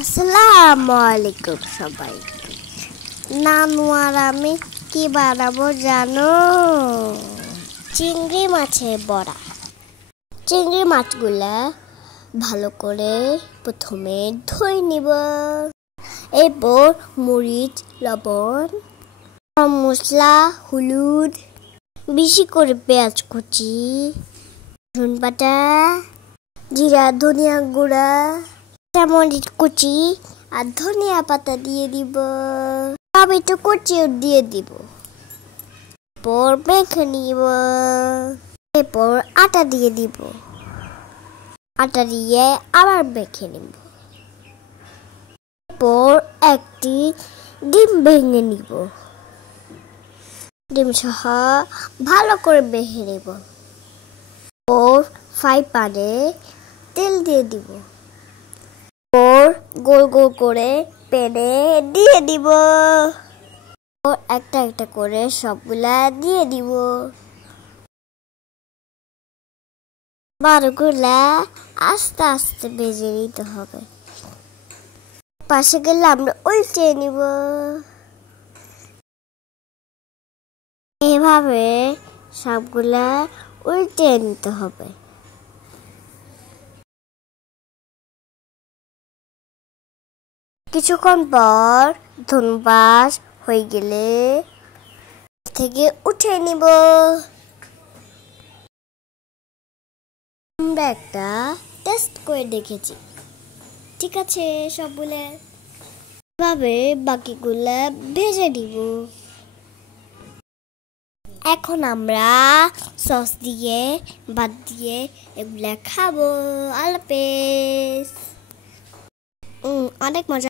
আসসালামু আলাইকুম সবাই। নানু আর আমি কি বানাবো জানো? চিংড়ি মাছের বড়া। চিংড়ি মাছগুলা ভালো করে প্রথমে ধুয়ে নিব। এরপর মরিচ, লবণ, মশলা, হলুদ, বেশি করে পেঁয়াজ কুচি, রসুন বাটা, জিরা ধনিয়া গুঁড়া, মরিচ কুচি আর ধনিয়া পাতা দিয়ে দিব। টমেটো কুচিও দিয়ে দিব। এরপর মেখে নিব। এরপর আটা দিয়ে দিব। আটা দিয়ে আবার মেখে নিব। এরপর একটি ডিম ভেঙে নিব। ডিম সহ ভালো করে মেখে নিব। এরপর ফ্রাই প্যানে তেল দিয়ে দিব। গোল গোল করে প্যানে দিয়ে দিব। একটা একটা করে সবগুলা দিয়ে দিব। বড়গুলা আস্তে আস্তে ভেজে নিতে হবে। পাশে গেলে আমরা উল্টে নিব। এভাবে সবগুলা উল্টে নিতে হবে। কিছুক্ষণ পর ধনবাস হয়ে গেলে থেকে উঠে নিব। আমরা একটা টেস্ট করে দেখেছি, ঠিক আছে সবগুলো। এভাবে বাকিগুলা ভেজে নিব। এখন আমরা সস দিয়ে ভাত দিয়ে এগুলা খাবো। আল্লাহ হাফেজ। অনেক মজা।